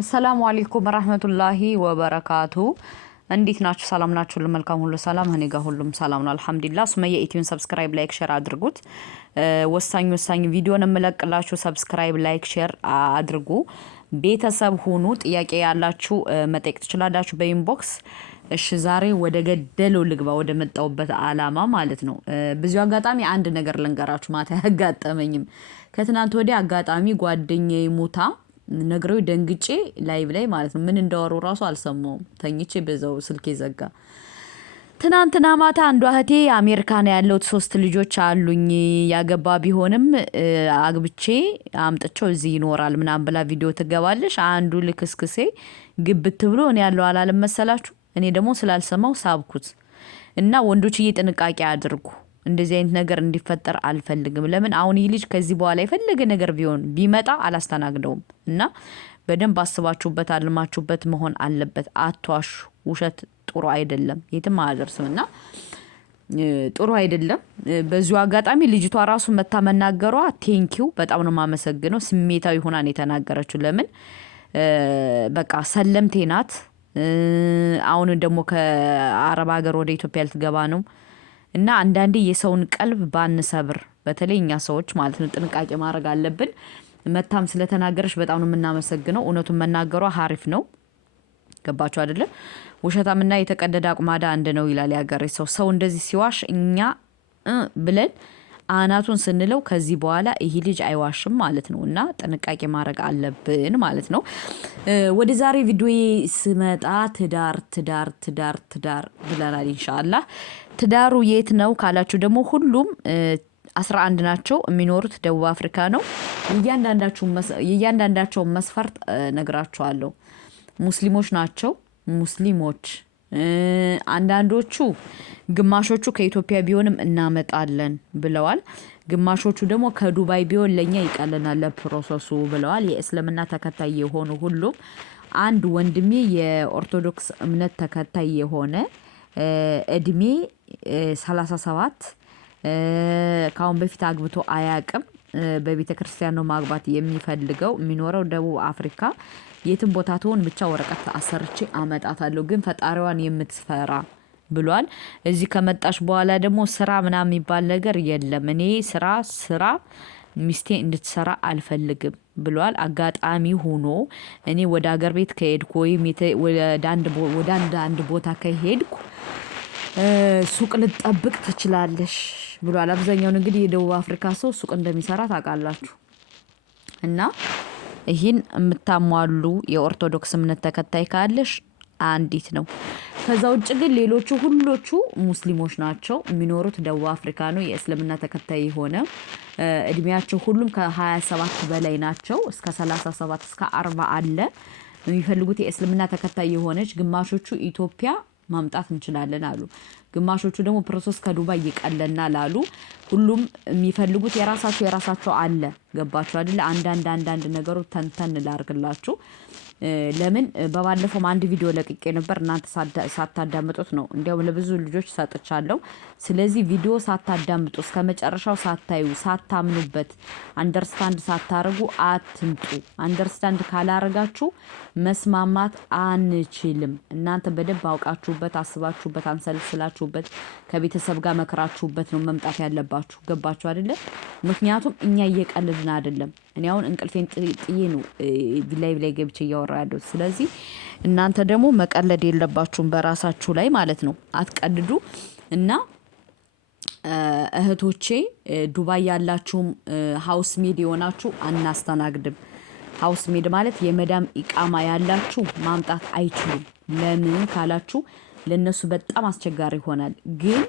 አሰላሙ አለይኩም ወራህመቱላሂ ወበረካቱ። እንዴት ናችሁ? ሰላም ናችሁ? ለመልካም ሁሉ ሰላም እኔ ጋር ሁሉም ሰላም ነው አልሐምዱሊላህ። ሱመያ ኢትዮን ሰብስክራይብ ላይክ ሼር አድርጉት። ወሳኝ ቪዲዮን እመለቅላችሁ ሰብስክራይብ ላይክ ሼር አድርጉ። ቤተሰብ ሁኑ። ጥያቄ ያላችሁ መጠየቅ ትችላላችሁ በኢንቦክስ። እሺ ዛሬ ወደ ገደለው ልግባ ወደ መጣውበት አላማ ማለት ነው። ብዙ አጋጣሚ አንድ ነገር ልንገራችሁ ማታ ያጋጠመኝም ከትናንት ወዲያ አጋጣሚ ጓደኛዬ ሙታ ነግረው ደንግጬ ላይቭ ላይ ማለት ነው ምን እንዳወሩ ራሱ አልሰማውም ተኝቼ በዛው ስልኬ ዘጋ። ትናንትና ማታ አንዷ እህቴ አሜሪካ ነው ያለሁት 3 ልጆች አሉኝ ያገባ ቢሆንም አግብቼ አምጥቼው እዚህ ይኖራል ምናምን ብላ ቪዲዮ ትገባለሽ። አንዱ ልክስክሴ ግብት ብሎ እኔ ያለው አላለም መሰላችሁ። እኔ ደግሞ ስላልሰማው ሳብኩት እና ወንዶችዬ ጥንቃቄ አድርጉ። እንደዚህ አይነት ነገር እንዲፈጠር አልፈልግም። ለምን አሁን ይህ ልጅ ከዚህ በኋላ የፈለገ ነገር ቢመጣ አላስተናግደውም እና በደንብ አስባችሁበት አልማችሁበት መሆን አለበት። አትዋሹ። ውሸት ጥሩ አይደለም፣ የትም አያደርስምና ጥሩ አይደለም። በዚሁ አጋጣሚ ልጅቷ ራሱ መታ መናገሯ ቴንኪው በጣም ነው የማመሰግነው። ስሜታዊ ሆና ነው የተናገረችው። ለምን በቃ ሰለምቴ ናት። አሁን ደግሞ ከአረብ ሀገር ወደ ኢትዮጵያ ልትገባ ነው እና አንዳንዴ የሰውን ቀልብ ባንሰብር በተለይ እኛ ሰዎች ማለት ነው ጥንቃቄ ማድረግ አለብን። መታም ስለተናገረች በጣም ነው የምናመሰግነው። እውነቱን መናገሯ ሀሪፍ ነው። ገባችሁ አይደለ? ውሸታምና የተቀደደ አቁማዳ አንድ ነው ይላል ያገሬ ሰው። ሰው እንደዚህ ሲዋሽ እኛ ብለን አናቱን ስንለው ከዚህ በኋላ ይሄ ልጅ አይዋሽም ማለት ነው እና ጥንቃቄ ማድረግ አለብን ማለት ነው። ወደ ዛሬ ቪዲዮዬ ስመጣ ትዳር ብለናል ኢንሻአላህ። ትዳሩ የት ነው ካላችሁ ደግሞ ሁሉም 11 ናቸው። የሚኖሩት ደቡብ አፍሪካ ነው። የእያንዳንዳቸው መስፈርት ነግራችኋለሁ። ሙስሊሞች ናቸው። ሙስሊሞች አንዳንዶቹ ግማሾቹ ከኢትዮጵያ ቢሆንም እናመጣለን ብለዋል። ግማሾቹ ደግሞ ከዱባይ ቢሆን ለኛ ይቀለናል ለፕሮሰሱ ብለዋል። የእስልምና ተከታይ የሆኑ ሁሉም አንድ ወንድሜ የኦርቶዶክስ እምነት ተከታይ የሆነ እድሜ 37 ካሁን በፊት አግብቶ አያቅም። በቤተ ክርስቲያን ነው ማግባት የሚፈልገው። የሚኖረው ደቡብ አፍሪካ የትም ቦታ ትሆን ብቻ ወረቀት አሰርቼ አመጣታለሁ ግን ፈጣሪዋን የምትፈራ ብሏል። እዚህ ከመጣሽ በኋላ ደግሞ ስራ ምናምን የሚባል ነገር የለም። እኔ ስራ ሚስቴ እንድትሰራ አልፈልግም ብሏል። አጋጣሚ ሆኖ እኔ ወደ ሀገር ቤት ከሄድኩ ወይም ወደ አንድ ቦታ ከሄድኩ ሱቅ ልትጠብቅ ትችላለሽ ብሏል። አብዛኛውን እንግዲህ የደቡብ አፍሪካ ሰው ሱቅ እንደሚሰራ ታውቃላችሁ። እና ይህን የምታሟሉ የኦርቶዶክስ እምነት ተከታይ ካለሽ አንዲት ነው። ከዛ ውጭ ግን ሌሎቹ ሁሎቹ ሙስሊሞች ናቸው። የሚኖሩት ደቡብ አፍሪካ ነው። የእስልምና ተከታይ የሆነ እድሜያቸው ሁሉም ከ27 በላይ ናቸው። እስከ 37 እስከ 40 አለ። የሚፈልጉት የእስልምና ተከታይ የሆነች ግማሾቹ ኢትዮጵያ ማምጣት እንችላለን አሉ። ግማሾቹ ደግሞ ፕሮሰስ ከዱባይ ይቀለናል አሉ። ሁሉም የሚፈልጉት የራሳቸው አለ። ገባችሁ አይደለ? አንዳንድ ነገሮች ተንተን ላርግላችሁ። ለምን በባለፈው አንድ ቪዲዮ ለቅቄ ነበር እናንተ ሳታዳምጡት ነው። እንዲያውም ለብዙ ልጆች ሰጥቻለሁ። ስለዚህ ቪዲዮ ሳታዳምጡ እስከመጨረሻው ሳታዩ ሳታምኑበት አንደርስታንድ ሳታረጉ አትምጡ። አንደርስታንድ ካላረጋችሁ መስማማት አንችልም። እናንተ በደንብ አውቃችሁበት አስባችሁበት አንሰልስላችሁበት ከቤተሰብ ጋር መከራችሁበት ነው መምጣት ያለባችሁ። ገባችሁ አይደለ? ምክንያቱም እኛ እየቀለድን አይደለም። እኔ አሁን እንቅልፌን ጥዬ ነው ላይ ገብቼ እያወራ ያለሁት። ስለዚህ እናንተ ደግሞ መቀለድ የለባችሁም በራሳችሁ ላይ ማለት ነው። አትቀልዱ። እና እህቶቼ ዱባይ ያላችሁም ሃውስ ሜድ የሆናችሁ አናስተናግድም። ሃውስ ሜድ ማለት የመዳም ኢቃማ ያላችሁ ማምጣት አይችሉም። ለምን ካላችሁ ለነሱ በጣም አስቸጋሪ ይሆናል። ግን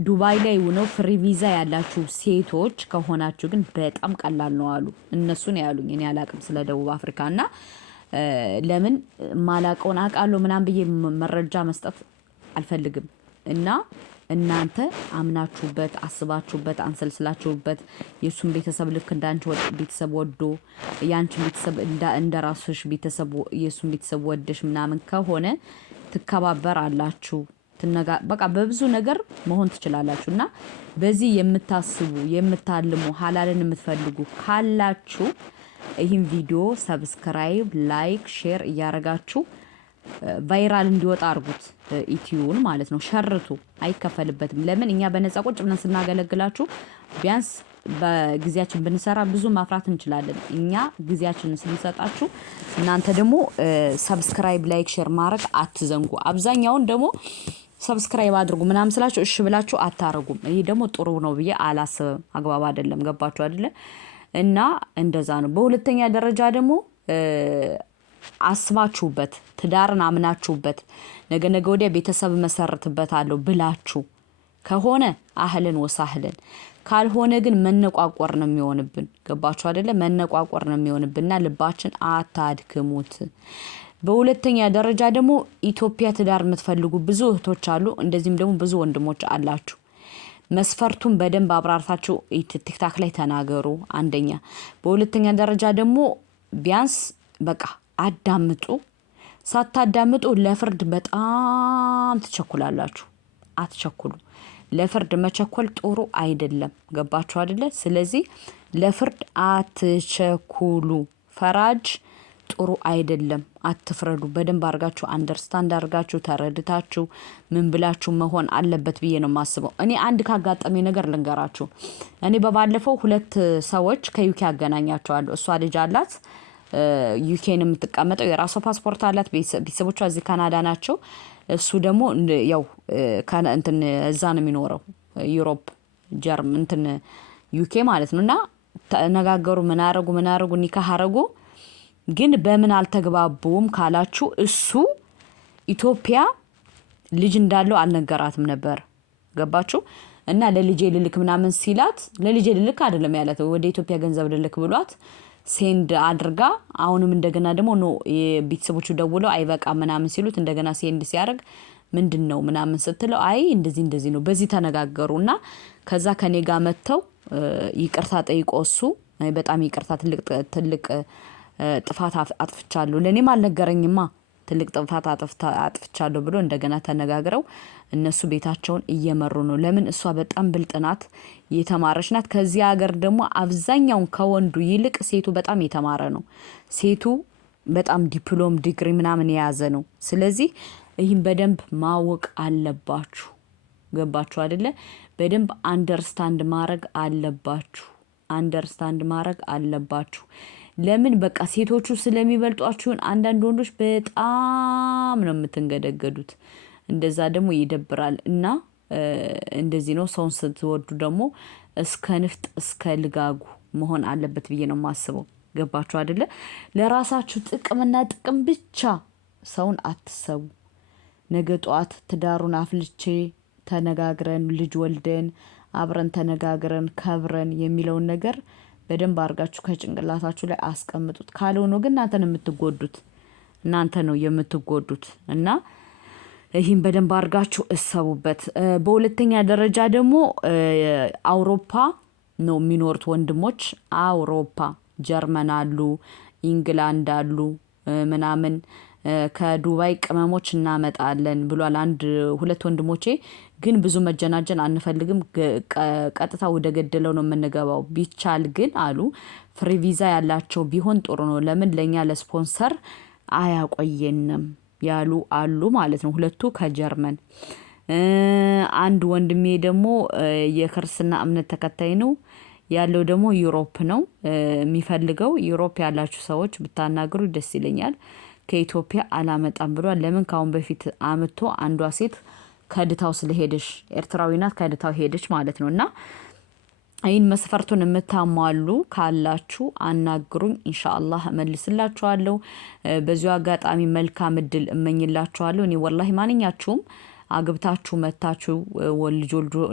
ዱባይ ላይ ሆነው ፍሪ ቪዛ ያላችሁ ሴቶች ከሆናችሁ ግን በጣም ቀላል ነው አሉ። እነሱ ነው ያሉኝ። እኔ አላቅም ስለ ደቡብ አፍሪካና ለምን ማላቀውን አቃለሁ ምናምን ብዬ መረጃ መስጠት አልፈልግም። እና እናንተ አምናችሁበት አስባችሁበት አንሰልስላችሁበት የሱን ቤተሰብ ልክ እንዳንቺ ቤተሰብ ወዶ ያንቺን ቤተሰብ እንደራስሽ ቤተሰብ የሱን ቤተሰብ ወደሽ ምናምን ከሆነ ትከባበር አላችሁ። በቃ በብዙ ነገር መሆን ትችላላችሁና በዚህ የምታስቡ የምታልሙ ሐላልን የምትፈልጉ ካላችሁ ይህን ቪዲዮ ሰብስክራይብ፣ ላይክ፣ ሼር እያረጋችሁ ቫይራል እንዲወጣ አድርጉት። ኢትዮን ማለት ነው። ሸርቱ፣ አይከፈልበትም። ለምን እኛ በነፃ ቁጭ ብለን ስናገለግላችሁ ቢያንስ በጊዜያችን ብንሰራ ብዙ ማፍራት እንችላለን። እኛ ጊዜያችንን ስንሰጣችሁ እናንተ ደግሞ ሰብስክራይብ፣ ላይክ፣ ሼር ማድረግ አትዘንጉ። አብዛኛውን ደግሞ ሰብስክራይብ አድርጉ ምናምን ስላችሁ እሺ ብላችሁ አታረጉም። ይሄ ደግሞ ጥሩ ነው ብዬ አላስብም። አግባብ አይደለም። ገባችሁ አይደለ? እና እንደዛ ነው። በሁለተኛ ደረጃ ደግሞ አስባችሁበት ትዳርን አምናችሁበት ነገ ወዲያ ቤተሰብ መሰርትበታለሁ ብላችሁ ከሆነ አህልን ወሳህልን፣ ካልሆነ ግን መነቋቆር ነው የሚሆንብን። ገባችሁ አይደለ? መነቋቆር ነው የሚሆንብንና ልባችን አታድክሙት። በሁለተኛ ደረጃ ደግሞ ኢትዮጵያ ትዳር የምትፈልጉ ብዙ እህቶች አሉ፣ እንደዚህም ደግሞ ብዙ ወንድሞች አላችሁ። መስፈርቱን በደንብ አብራርታችሁ ቲክታክ ላይ ተናገሩ። አንደኛ። በሁለተኛ ደረጃ ደግሞ ቢያንስ በቃ አዳምጡ። ሳታዳምጡ ለፍርድ በጣም ትቸኩላላችሁ። አትቸኩሉ። ለፍርድ መቸኮል ጥሩ አይደለም። ገባችሁ አይደለ? ስለዚህ ለፍርድ አትቸኩሉ። ፈራጅ ጥሩ አይደለም። አትፍረዱ። በደንብ አድርጋችሁ አንደርስታንድ አድርጋችሁ ተረድታችሁ ምን ብላችሁ መሆን አለበት ብዬ ነው የማስበው። እኔ አንድ ካጋጠመ ነገር ልንገራችሁ። እኔ በባለፈው 2 ሰዎች ከዩኬ አገናኛቸዋለሁ። እሷ ልጅ አላት፣ ዩኬን የምትቀመጠው የራሷ ፓስፖርት አላት። ቤተሰቦቿ እዚህ ካናዳ ናቸው። እሱ ደግሞ ያው እንትን እዛ ነው የሚኖረው፣ ዩሮፕ ጀርም እንትን ዩኬ ማለት ነው። እና ተነጋገሩ፣ ምን አረጉ፣ ኒካህ አረጉ። ግን በምን አልተግባቡም ካላችሁ እሱ ኢትዮጵያ ልጅ እንዳለው አልነገራትም ነበር። ገባችሁ? እና ለልጄ ልልክ ምናምን ሲላት ለልጄ ልልክ አይደለም ያላት፣ ወደ ኢትዮጵያ ገንዘብ ልልክ ብሏት ሴንድ አድርጋ አሁንም እንደገና ደግሞ ኖ የቤተሰቦቹ ደውለው አይበቃ ምናምን ሲሉት እንደገና ሴንድ ሲያደርግ ምንድነው ምናምን ስትለው አይ እንደዚህ ነው በዚህ ተነጋገሩና ከዛ ከኔ ጋር መተው ይቅርታ ጠይቆ እሱ በጣም ይቅርታ ትልቅ ጥፋት አጥፍቻለሁ፣ ለኔም አልነገረኝማ ትልቅ ጥፋት አጥፍቻለሁ ብሎ እንደገና ተነጋግረው እነሱ ቤታቸውን እየመሩ ነው። ለምን እሷ በጣም ብልጥ ናት፣ የተማረች ናት። ከዚህ ሀገር ደግሞ አብዛኛውን ከወንዱ ይልቅ ሴቱ በጣም የተማረ ነው። ሴቱ በጣም ዲፕሎም ዲግሪ ምናምን የያዘ ነው። ስለዚህ ይህን በደንብ ማወቅ አለባችሁ። ገባችሁ አይደለ? በደንብ አንደርስታንድ ማድረግ አለባችሁ። ለምን በቃ ሴቶቹ ስለሚበልጧችሁን አንዳንድ ወንዶች በጣም ነው የምትንገደገዱት። እንደዛ ደግሞ ይደብራል። እና እንደዚህ ነው። ሰውን ስትወዱ ደግሞ እስከ ንፍጥ እስከ ልጋጉ መሆን አለበት ብዬ ነው የማስበው። ገባችሁ አይደለ? ለራሳችሁ ጥቅምና ጥቅም ብቻ ሰውን አትሰቡ። ነገ ጧት ትዳሩን አፍልቼ ተነጋግረን ልጅ ወልደን አብረን ተነጋግረን ከብረን የሚለውን ነገር በደንብ አድርጋችሁ ከጭንቅላታችሁ ላይ አስቀምጡት። ካልሆነ ግን እናንተ ነው የምትጎዱት። እና ይህን በደንብ አድርጋችሁ እሰቡበት። በሁለተኛ ደረጃ ደግሞ አውሮፓ ነው የሚኖሩት ወንድሞች። አውሮፓ ጀርመን አሉ፣ ኢንግላንድ አሉ ምናምን ከዱባይ ቅመሞች እናመጣለን ብሏል 2 ወንድሞቼ። ግን ብዙ መጀናጀን አንፈልግም፣ ቀጥታ ወደ ገደለው ነው የምንገባው። ቢቻል ግን አሉ ፍሪ ቪዛ ያላቸው ቢሆን ጥሩ ነው። ለምን ለኛ ለስፖንሰር አያቆየንም ያሉ አሉ ማለት ነው። 2 ከጀርመን። አንድ ወንድሜ ደግሞ የክርስትና እምነት ተከታይ ነው ያለው፣ ደግሞ ዩሮፕ ነው የሚፈልገው። ዩሮፕ ያላችሁ ሰዎች ብታናግሩ ደስ ይለኛል። ከኢትዮጵያ አላመጣም ብሏል። ለምን ካሁን በፊት አምጥቶ አንዷ ሴት ከድታው ስለሄደች፣ ኤርትራዊ ናት፣ ከድታው ሄደች ማለት ነው። እና ይህን መስፈርቱን የምታሟሉ ካላችሁ አናግሩኝ፣ ኢንሻአላህ እመልስላችኋለሁ። በዚሁ አጋጣሚ መልካም እድል እመኝላችኋለሁ። እኔ ወላሂ ማንኛችሁም አግብታችሁ መታችሁ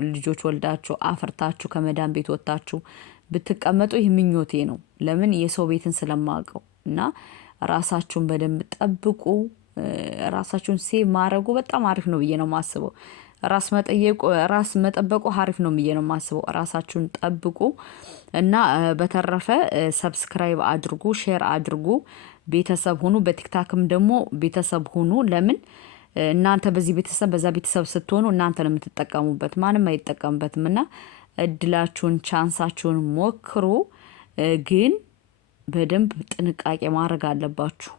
ልጆች ወልዳችሁ አፍርታችሁ ከመዳን ቤት ወጣችሁ ብትቀመጡ ይህ ምኞቴ ነው። ለምን የሰው ቤትን ስለማውቀው። እና ራሳችሁን በደንብ ጠብቁ። ራሳችሁን ሴቭ ማድረጉ በጣም አሪፍ ነው ብዬ ነው የማስበው። ራስ መጠበቁ አሪፍ ነው ብዬ ነው የማስበው። ራሳችሁን ጠብቁ። እና በተረፈ ሰብስክራይብ አድርጉ፣ ሼር አድርጉ፣ ቤተሰብ ሁኑ። በቲክታክም ደግሞ ቤተሰብ ሁኑ። ለምን እናንተ በዚህ ቤተሰብ በዛ ቤተሰብ ስትሆኑ እናንተ ነው የምትጠቀሙበት፣ ማንም አይጠቀምበትም። እና እድላችሁን ቻንሳችሁን ሞክሩ። ግን በደንብ ጥንቃቄ ማድረግ አለባችሁ።